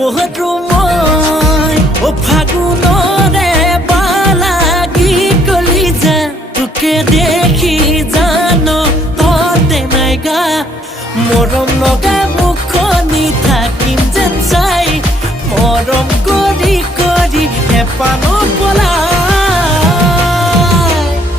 কৰো মই ও ফাগুনৰে বালাগি কলিজা তোকে দেখি জানো ততে নাই গা মৰম লগা মুখনি থাকিম যেন চাই মৰম কৰি কৰি হেঁপাহ নপলা